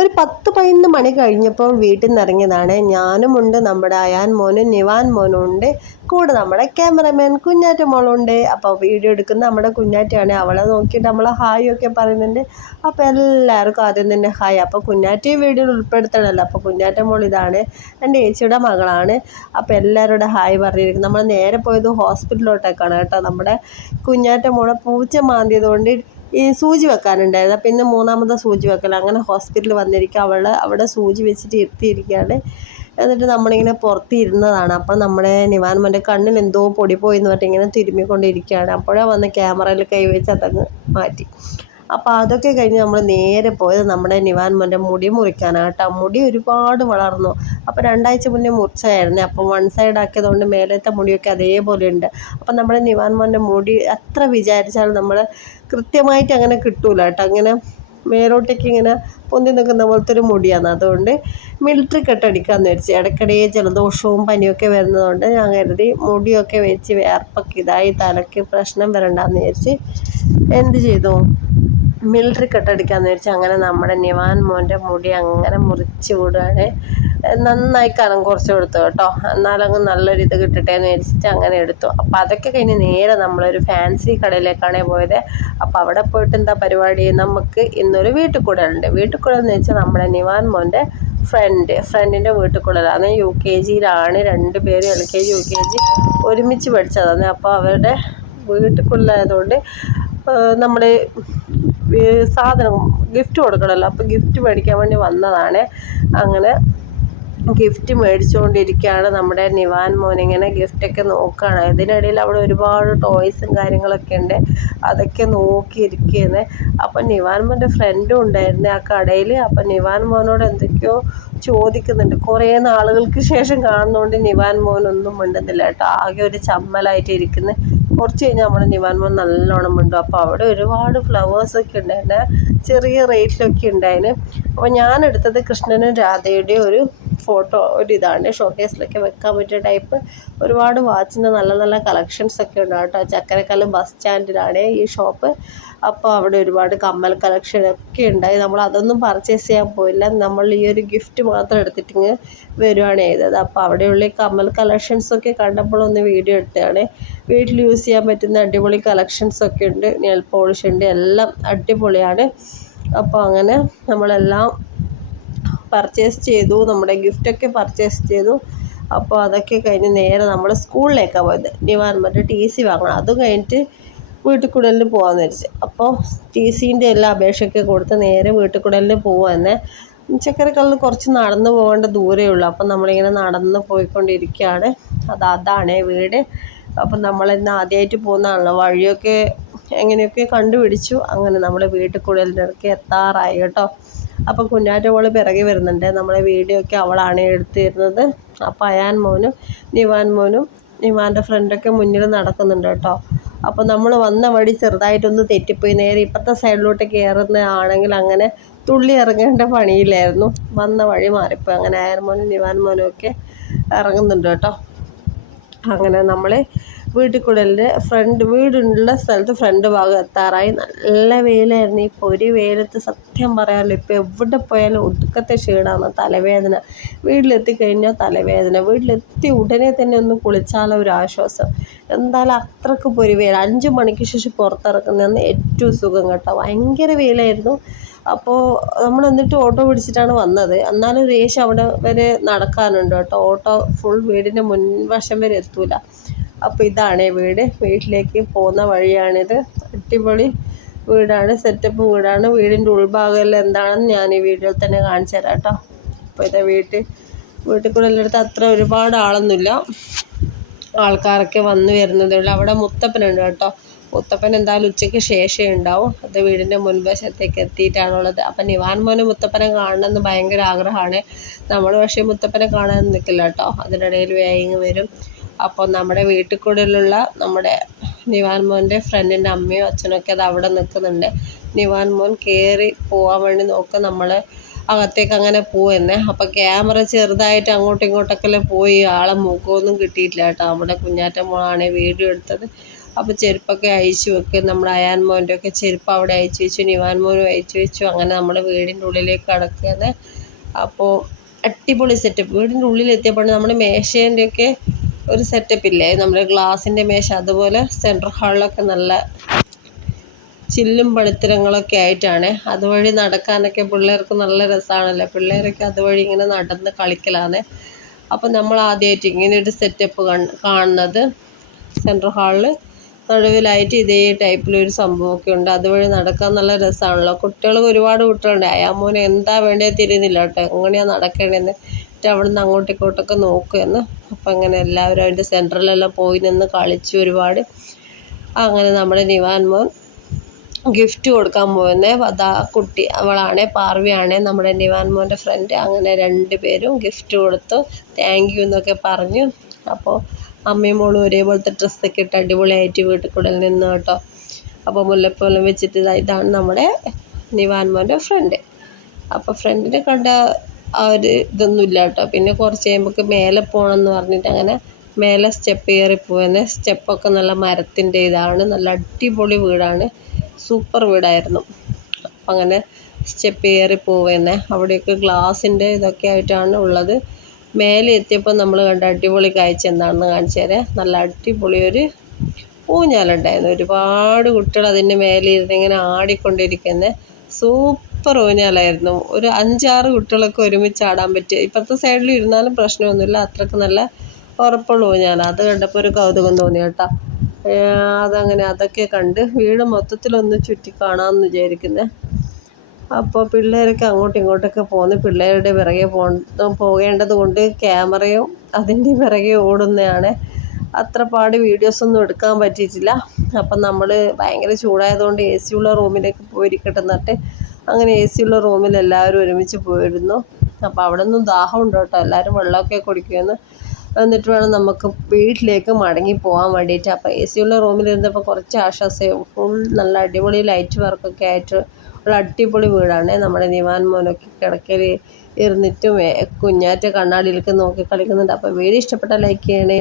ഒരു പത്ത് പതിനൊന്ന് മണി കഴിഞ്ഞപ്പോൾ വീട്ടിൽ നിന്ന് ഇറങ്ങിയതാണ് ഞാനും ഉണ്ട് നമ്മുടെ അയാൻ മോനും നിവാൻ മോനും ഉണ്ട് കൂടെ നമ്മുടെ ക്യാമറമാൻ കുഞ്ഞാറ്റ മോളുണ്ട്. അപ്പോൾ വീഡിയോ എടുക്കുന്ന നമ്മുടെ കുഞ്ഞാറ്റയാണ്. അവളെ നോക്കിയിട്ട് നമ്മൾ ഹായ് ഒക്കെ പറയുന്നുണ്ട്. അപ്പോൾ എല്ലാവർക്കും ആദ്യം തന്നെ ഹായ്. അപ്പോൾ കുഞ്ഞാറ്റയും വീഡിയോയിൽ ഉൾപ്പെടുത്തണമല്ലോ. അപ്പോൾ കുഞ്ഞാറ്റ മോൾ ഇതാണ്. എന്റെ ചേച്ചിയുടെ മകളാണ്. അപ്പോൾ എല്ലാവരോട് ഹായ് പറഞ്ഞിരിക്കും നമ്മൾ നേരെ പോയത് ഹോസ്പിറ്റലിലോട്ടേക്കാണ് കേട്ടോ. നമ്മുടെ കുഞ്ഞാറ്റ മോളെ പൂച്ച മാന്തിയത് കൊണ്ട് ഈ സൂചി വെക്കാനുണ്ടായിരുന്നു. അപ്പം ഇന്ന് മൂന്നാമത്തെ സൂചി വെക്കൽ അങ്ങനെ ഹോസ്പിറ്റലിൽ വന്നിരിക്കുക അവൾ അവിടെ സൂചി വെച്ചിട്ട് ഇരുത്തിയിരിക്കുകയാണ്. എന്നിട്ട് നമ്മളിങ്ങനെ പുറത്ത് ഇരുന്നതാണ് അപ്പോൾ നമ്മുടെ നിവാൻമന്റെ കണ്ണിൽ എന്തോ പൊടി പോയി എന്ന് പറഞ്ഞിട്ട് ഇങ്ങനെ തിരുമ്മിക്കൊണ്ടിരിക്കുകയാണ്. അപ്പോഴാണ് വന്ന് ക്യാമറയിൽ കൈവച്ച് അതങ്ങ് മാറ്റി. അപ്പോൾ അതൊക്കെ കഴിഞ്ഞ് നമ്മൾ നേരെ പോയത് നമ്മുടെ നിവാൻ മോന്റെ മുടി മുറിക്കാനാണ് കേട്ടോ. മുടി ഒരുപാട് വളർന്നു. അപ്പോൾ രണ്ടാഴ്ച മുന്നേ മുറിച്ചായിരുന്നു. അപ്പോൾ വൺ സൈഡ് ആക്കിയതുകൊണ്ട് മേലത്തെ മുടിയൊക്കെ അതേപോലെ ഉണ്ട്. അപ്പോൾ നമ്മുടെ നിവാൻ മോന്റെ മുടി അത്ര വിചാരിച്ചാലും നമ്മൾ കൃത്യമായിട്ട് അങ്ങനെ കിട്ടൂല കേട്ടോ. അങ്ങനെ മേലോട്ടേക്ക് ഇങ്ങനെ പൊന്തി നിൽക്കുന്ന പോലത്തെ ഒരു മുടിയാണ്. അതുകൊണ്ട് മിലിറ്ററി കെട്ടടിക്കാമെന്ന് വെച്ച് ഇടയ്ക്കിടെ ജലദോഷവും പനിയൊക്കെ വരുന്നതുകൊണ്ട് ഞാൻ കരുതി മുടിയൊക്കെ വെച്ച് വേർപ്പൊക്കെ ഇതായി തലയ്ക്ക് പ്രശ്നം വരണ്ടെന്ന് വിചാരിച്ച് എന്ത് ചെയ്തു? മിലിറ്ററി കെട്ടടിക്കാന്ന് വിചാരിച്ച് അങ്ങനെ നമ്മുടെ നിവാൻ മോന്റെ മുടി അങ്ങനെ മുറിച്ച് വിടുകയാണ് നന്നായി കനം കുറച്ച് കൊടുത്തു കേട്ടോ. എന്നാലങ്ങ് നല്ലൊരു ഇത് കിട്ടട്ടെ എന്ന് വിചാരിച്ചിട്ട് അങ്ങനെ എടുത്തു. അപ്പോൾ അതൊക്കെ കഴിഞ്ഞ് നേരെ നമ്മളൊരു ഫാൻസി കടയിലേക്കാണ് പോയത്. അപ്പോൾ അവിടെ പോയിട്ട് എന്താ പരിപാടി? നമുക്ക് ഇന്നൊരു വീട്ടിൽ കൂടലുണ്ട് വീട്ടിൽ വെച്ചാൽ നമ്മുടെ നിവാൻ മോന്റെ ഫ്രണ്ട് ഫ്രണ്ടിന്റെ വീട്ടിൽ കൂടലാണ് യു കെ ജിയിലാണ്. രണ്ട് L K G U K G ഒരുമിച്ച് പഠിച്ചതാണ്. അപ്പോൾ അവരുടെ വീട്ടിൽ കൂടുതലായതുകൊണ്ട് നമ്മൾ സാധനം ഗിഫ്റ്റ് കൊടുക്കണമല്ലോ അപ്പോൾ ഗിഫ്റ്റ് മേടിക്കാൻ വേണ്ടി വന്നതാണ്. അങ്ങനെ ഗിഫ്റ്റ് മേടിച്ചുകൊണ്ടിരിക്കുകയാണ് നമ്മുടെ നിവാൻ മോനിങ്ങനെ ഗിഫ്റ്റൊക്കെ നോക്കുകയാണ് ഇതിനിടയിൽ അവിടെ ഒരുപാട് ടോയ്സും കാര്യങ്ങളൊക്കെ ഉണ്ട്. അതൊക്കെ നോക്കിയിരിക്കുന്നത് അപ്പം നിവാൻ മോന്റെ ഫ്രണ്ടും ഉണ്ടായിരുന്നു ആ കടയിൽ അപ്പം നിവാൻ മോനോട് എന്തൊക്കെയോ ചോദിക്കുന്നുണ്ട്. കുറേ നാളുകൾക്ക് ശേഷം കാണുന്നതുകൊണ്ട് നിവാൻ മോനൊന്നും മിണ്ടുന്നില്ല കേട്ടോ. ആകെ ഒരു ചമ്മലായിട്ട് ഇരിക്കുന്നത് കുറച്ച് കഴിഞ്ഞാൽ നമ്മുടെ നിവാൻ മോൻ നല്ലോണം മിണ്ടും. അപ്പോൾ അവിടെ ഒരുപാട് ഫ്ലവേഴ്സൊക്കെ ഉണ്ടായിരുന്നു. ചെറിയ റേറ്റിലൊക്കെ ഉണ്ടായിരുന്നു. അപ്പോൾ ഞാൻ എടുത്തത് കൃഷ്ണനും രാധയുടെയും ഒരു ഫോട്ടോ ഒരു ഇതാണ് ഷോക്കേസിലൊക്കെ വെക്കാൻ പറ്റിയ ടൈപ്പ് ഒരുപാട് വാച്ചിന്റെ നല്ല നല്ല കളക്ഷൻസ് ഒക്കെ ഉണ്ട് കേട്ടോ. ചക്കരക്കല്ല് ബസ് സ്റ്റാൻഡിലാണ് ഈ ഷോപ്പ് അപ്പോൾ അവിടെ ഒരുപാട് കമ്മൽ കളക്ഷൻ ഒക്കെ ഉണ്ടായി. നമ്മൾ അതൊന്നും പർച്ചേസ് ചെയ്യാൻ പോയില്ല. നമ്മൾ ഈ ഒരു ഗിഫ്റ്റ് മാത്രം എടുത്തിട്ട് ഇങ്ങ് വരുവാണ് ചെയ്തത്. അപ്പോൾ അവിടെയുള്ള ഈ കമ്മൽ കളക്ഷൻസൊക്കെ കണ്ടപ്പോൾ ഒന്ന് വീഡിയോ എടുത്തതാണ്. വീട്ടിൽ യൂസ് ചെയ്യാൻ പറ്റുന്ന അടിപൊളി കളക്ഷൻസ് ഒക്കെ ഉണ്ട്. നെൽ പോളിഷ് ഉണ്ട്. എല്ലാം അടിപൊളിയാണ്. അപ്പോൾ അങ്ങനെ നമ്മളെല്ലാം പർച്ചേസ് ചെയ്തു നമ്മുടെ ഗിഫ്റ്റൊക്കെ പർച്ചേസ് ചെയ്തു. അപ്പോൾ അതൊക്കെ കഴിഞ്ഞ് നേരെ നമ്മൾ സ്കൂളിലേക്കാണ് പോയത്. ഡിവാർമെന്റ് ടി സി വാങ്ങണം. അതും കഴിഞ്ഞിട്ട് വീട്ടിൽ കൂടലിന് പോകാമെന്ന് വെച്ച് അപ്പോൾ ടി സീന്റെ എല്ലാ അപേക്ഷയൊക്കെ കൊടുത്ത് നേരെ വീട്ടിൽ കൂടലിന് പോവാന്നെ. ചക്കരക്കല്ലിൽ കുറച്ച് നടന്ന് പോകേണ്ട ദൂരേ ഉള്ളൂ. അപ്പം നമ്മളിങ്ങനെ നടന്ന് പോയിക്കൊണ്ടിരിക്കുകയാണ്. അത് അതാണ് വീട്. അപ്പം നമ്മളിന്ന് ആദ്യമായിട്ട് പോകുന്നതാണല്ലോ വഴിയൊക്കെ എങ്ങനെയൊക്കെ കണ്ടുപിടിച്ചു. അങ്ങനെ നമ്മുടെ വീട്ടിൽ കൂടലിന്റെ ഇടയ്ക്ക് എത്താറായി കേട്ടോ. അപ്പം കുഞ്ഞാറ്റ മോൾ പിറകെ വരുന്നുണ്ട്. നമ്മളെ വീഡിയോ ഒക്കെ അവളാണ് എടുത്തു തരുന്നത് അപ്പം അയാൻ മോനും നിവാൻ മോനും നിവാന്റെ ഫ്രണ്ടൊക്കെ മുന്നിൽ നടക്കുന്നുണ്ട് കേട്ടോ. അപ്പോൾ നമ്മൾ വന്ന വഴി ചെറുതായിട്ടൊന്ന് തെറ്റിപ്പോയി. നേരെ ഇപ്പോഴത്തെ സൈഡിലോട്ട് കയറുന്ന ആണെങ്കിൽ അങ്ങനെ തുള്ളി ഇറങ്ങേണ്ട പണിയില്ലായിരുന്നു. വന്ന വഴി മാറിപ്പോയി. അങ്ങനെ അയാൻ മോനും നിവാൻ മോനും ഒക്കെ ഇറങ്ങുന്നുണ്ട് കേട്ടോ. അങ്ങനെ നമ്മൾ വീട്ടിൽ കൂടലിന്റെ ഫ്രണ്ട് വീടുള്ള സ്ഥലത്ത് ഫ്രണ്ട് ഭാഗം എത്താറായി. നല്ല വെയിലായിരുന്നു. ഈ പൊരി വെയിലത്ത് സത്യം പറയാമല്ലോ ഇപ്പോൾ എവിടെ പോയാലും ഒടുക്കത്തെ ക്ഷീണമാണ്. തലവേദന. വീട്ടിലെത്തി കഴിഞ്ഞാൽ തലവേദന. വീട്ടിലെത്തി ഉടനെ തന്നെ ഒന്ന് കുളിച്ചാലോ ഒരു ആശ്വാസം. എന്തായാലും അത്രയ്ക്ക് പൊരി വെയിൽ. അഞ്ച് മണിക്ക് ശേഷം പുറത്തിറക്കുന്നതെന്ന് ഏറ്റവും സുഖം കേട്ടോ. ഭയങ്കര വെയിലായിരുന്നു. അപ്പോൾ നമ്മൾ എന്നിട്ട് ഓട്ടോ പിടിച്ചിട്ടാണ് വന്നത്. എന്നാലും രേഷ് അവിടെ വരെ നടക്കാനുണ്ട് കേട്ടോ. ഓട്ടോ ഫുൾ വീടിന്റെ മുൻവശം വരെ എത്തൂല. അപ്പോൾ ഇതാണ് വീട്. വീട്ടിലേക്ക് പോകുന്ന വഴിയാണിത്. അടിപൊളി വീടാണ് സെറ്റപ്പ് വീടാണ്. വീടിന്റെ ഉൾഭാഗമെല്ലാം എന്താണെന്ന് ഞാൻ ഈ വീഡിയോയിൽ തന്നെ കാണിച്ചു തരാം കേട്ടോ. അപ്പോൾ ഇതാ വീട്ടിൽ വീട്ടിൽ കൂടെ എല്ലായിടത്ത് അത്ര ഒരുപാട് ആളൊന്നുമില്ല. ആൾക്കാരൊക്കെ വന്നു വരുന്നതേ ഉള്ളൂ. അവിടെ മുത്തപ്പനുണ്ട് കേട്ടോ. മുത്തപ്പൻ എന്തായാലും ഉച്ചയ്ക്ക് ശേഷമേ ഉണ്ടാവും. അത് വീടിന്റെ മുൻവശത്തേക്ക് എത്തിയിട്ടാണുള്ളത്. അപ്പം നിവാൻ മോനെ മുത്തപ്പനെ കാണണമെന്ന് ഭയങ്കര ആഗ്രഹമാണ്. നമ്മൾ പക്ഷേ മുത്തപ്പനെ കാണാൻ നിൽക്കില്ല കേട്ടോ. അതിനിടയിൽ വേഗം വരും. അപ്പോൾ നമ്മുടെ വീട്ടിൽ കൂടെയുള്ള നമ്മുടെ നിവാൻ മോന്റെ ഫ്രണ്ടിന്റെ അമ്മയും അച്ഛനൊക്കെ അത് അവിടെ നിൽക്കുന്നുണ്ട്. നിവാൻ മോൻ കയറി പോകാൻ വേണ്ടി നോക്കുക നമ്മൾ അകത്തേക്ക് അങ്ങനെ പോവുന്നെ അപ്പോൾ ക്യാമറ ചെറുതായിട്ട് അങ്ങോട്ടും ഇങ്ങോട്ടൊക്കെ പോയി. ആളെ മുഖമൊന്നും കിട്ടിയിട്ടില്ല കേട്ടോ. നമ്മുടെ കുഞ്ഞാറ്റ മോളാണ് വീഡിയോ എടുത്തത്. അപ്പോൾ ചെരുപ്പൊക്കെ അഴിച്ചു വെക്കും. നമ്മുടെ അയാൻ മോന്റെ ഒക്കെ ചെരുപ്പ് അവിടെ അയച്ചു വെച്ചു. നിവാൻ മോനും അയച്ചു വെച്ചു. അങ്ങനെ നമ്മുടെ വീടിന്റെ ഉള്ളിലേക്ക് കടക്കുകയാണ്. അപ്പോൾ അടിപൊളി സെറ്റപ്പ് വീടിന്റെ ഉള്ളിൽ എത്തിയപ്പോൾ നമ്മുടെ മേശേന്റെയൊക്കെ ഒരു സെറ്റപ്പ് ഇല്ലേ? നമ്മുടെ ഗ്ലാസിന്റെ മേശ അതുപോലെ സെൻട്രൽ ഹാളിലൊക്കെ നല്ല ചില്ലും പണിത്തരങ്ങളൊക്കെ ആയിട്ടാണ്. അതുവഴി നടക്കാനൊക്കെ പിള്ളേർക്ക് നല്ല രസമാണല്ലോ പിള്ളേരൊക്കെ അതുവഴി ഇങ്ങനെ നടന്ന് കളിക്കലാണ്. അപ്പം നമ്മൾ ആദ്യമായിട്ട് ഇങ്ങനെ ഒരു സെറ്റപ്പ് കാണുന്നത് സെൻട്രൽ ഹാളിൽ നടുവിലായിട്ട് ഇതേ ടൈപ്പിലൊരു സംഭവമൊക്കെ ഉണ്ട്. അതുവഴി നടക്കാൻ നല്ല രസമാണല്ലോ കുട്ടികൾ ഒരുപാട് കുട്ടികളുണ്ട്. അയാമോന് എന്താ വേണ്ടേ? തിരിയുന്നില്ല കേട്ടോ. എങ്ങനെയാണ് നടക്കേണ്ടതെന്ന് എന്നിട്ട് അവിടുന്ന് അങ്ങോട്ടും ഇങ്ങോട്ടൊക്കെ നോക്കുമെന്ന് അപ്പം അങ്ങനെ എല്ലാവരും അതിന്റെ സെന്ററിലെല്ലാം പോയി നിന്ന് കളിച്ചു ഒരുപാട്. അങ്ങനെ നമ്മുടെ നിവാൻ മോൻ ഗിഫ്റ്റ് കൊടുക്കാൻ പോകുന്നത് അതാ കുട്ടി അവളാണേ പാർവിയാണേ നമ്മുടെ നിവാൻ മോന്റെ ഫ്രണ്ട് അങ്ങനെ രണ്ട് പേരും ഗിഫ്റ്റ് കൊടുത്തു. താങ്ക് യു എന്നൊക്കെ പറഞ്ഞു. അപ്പോൾ അമ്മയും മോളും ഒരേപോലത്തെ ഡ്രസ്സൊക്കെ ഇട്ട് അടിപൊളിയായിട്ട് വീട്ടിൽ കൂടെ നിന്ന് കേട്ടോ. അപ്പോൾ മുല്ലപ്പൂവെല്ലാം വെച്ചിട്ട് ഇതാണ് നമ്മുടെ നിവാൻ മോന്റെ ഫ്രണ്ട് അപ്പോൾ ഫ്രണ്ടിനെ കണ്ട ആ ഒരു ഇതൊന്നുമില്ല കേട്ടോ. പിന്നെ കുറച്ച് കഴിയുമ്പോൾ മേലെ പോകണം എന്ന് പറഞ്ഞിട്ട് അങ്ങനെ മേലെ സ്റ്റെപ്പ് കയറി പോകുന്നത് സ്റ്റെപ്പൊക്കെ നല്ല മരത്തിന്റെ ഇതാണ്. നല്ല അടിപൊളി വീടാണ്. സൂപ്പർ വീടായിരുന്നു. അപ്പം അങ്ങനെ സ്റ്റെപ്പ് കയറി പോവുന്നത് അവിടെയൊക്കെ ഗ്ലാസിന്റെ ഇതൊക്കെ ആയിട്ടാണ് ഉള്ളത്. മേലെ എത്തിയപ്പോൾ നമ്മൾ കണ്ട അടിപൊളി കാഴ്ച എന്താണെന്ന് കാണിച്ചു തരാം. നല്ല അടിപൊളി ഒരു ഊഞ്ഞാലുണ്ടായിരുന്നു. ഒരുപാട് കുട്ടികൾ അതിന്റെ മേലെ ഇരുന്ന് ഇങ്ങനെ ആടിക്കൊണ്ടിരിക്കുന്നത് സൂപ്പർ ഊഞ്ഞാലായിരുന്നു. ഒരു അഞ്ചാറ് കുട്ടികളൊക്കെ ഒരുമിച്ച് ആടാൻ പറ്റിയ ഇപ്പുറത്തെ സൈഡിൽ ഇരുന്നാലും പ്രശ്നമൊന്നുമില്ല. അത്രയ്ക്ക് നല്ല ഉറപ്പുള്ള ഊഞ്ഞാലാണ് അത് കണ്ടപ്പോൾ ഒരു കൗതുകം തോന്നി കേട്ടോ. അതങ്ങനെ അതൊക്കെ കണ്ട് വീട് മൊത്തത്തിലൊന്ന് ചുറ്റി കാണാമെന്ന് വിചാരിക്കുന്നത് അപ്പോൾ പിള്ളേരൊക്കെ അങ്ങോട്ടും ഇങ്ങോട്ടൊക്കെ പോകുന്നു പിള്ളേരുടെ പിറകെ പോ പോകേണ്ടത് കൊണ്ട് ക്യാമറയും അതിന്റെ പിറകെ ഓടുന്നതാണ് അത്ര പാട് വീഡിയോസൊന്നും എടുക്കാൻ പറ്റിയിട്ടില്ല. അപ്പം നമ്മൾ ഭയങ്കര ചൂടായതുകൊണ്ട് എ സി ഉള്ള റൂമിലേക്ക് പോയിരിക്കട്ടെ എന്നിട്ട് അങ്ങനെ എ സി ഉള്ള റൂമിൽ എല്ലാവരും ഒരുമിച്ച് പോയിരുന്നു. അപ്പോൾ അവിടെ നിന്നും ദാഹമുണ്ട് കേട്ടോ. എല്ലാവരും വെള്ളമൊക്കെ കുടിക്കുമെന്ന്. എന്നിട്ട് വേണം നമുക്ക് വീട്ടിലേക്ക് മടങ്ങി പോകാൻ വേണ്ടിയിട്ട്. അപ്പോൾ എ സി ഉള്ള റൂമിലിരുന്നപ്പോൾ കുറച്ച് ആശ്വാസം ഫുൾ നല്ല അടിപൊളി ലൈറ്റ് വർക്കൊക്കെ ആയിട്ട് ഉള്ള അടിപൊളി വീടാണ്. നമ്മുടെ നിവാൻ മോനൊക്കെ കിടക്കൽ ഇരുന്നിട്ടും കുഞ്ഞാറ്റ കണ്ണാടിയിലേക്ക് നോക്കി കളിക്കുന്നുണ്ട്. അപ്പോൾ വീഡിയോ ഇഷ്ടപ്പെട്ട ലൈക്ക് ചെയ്യണേ.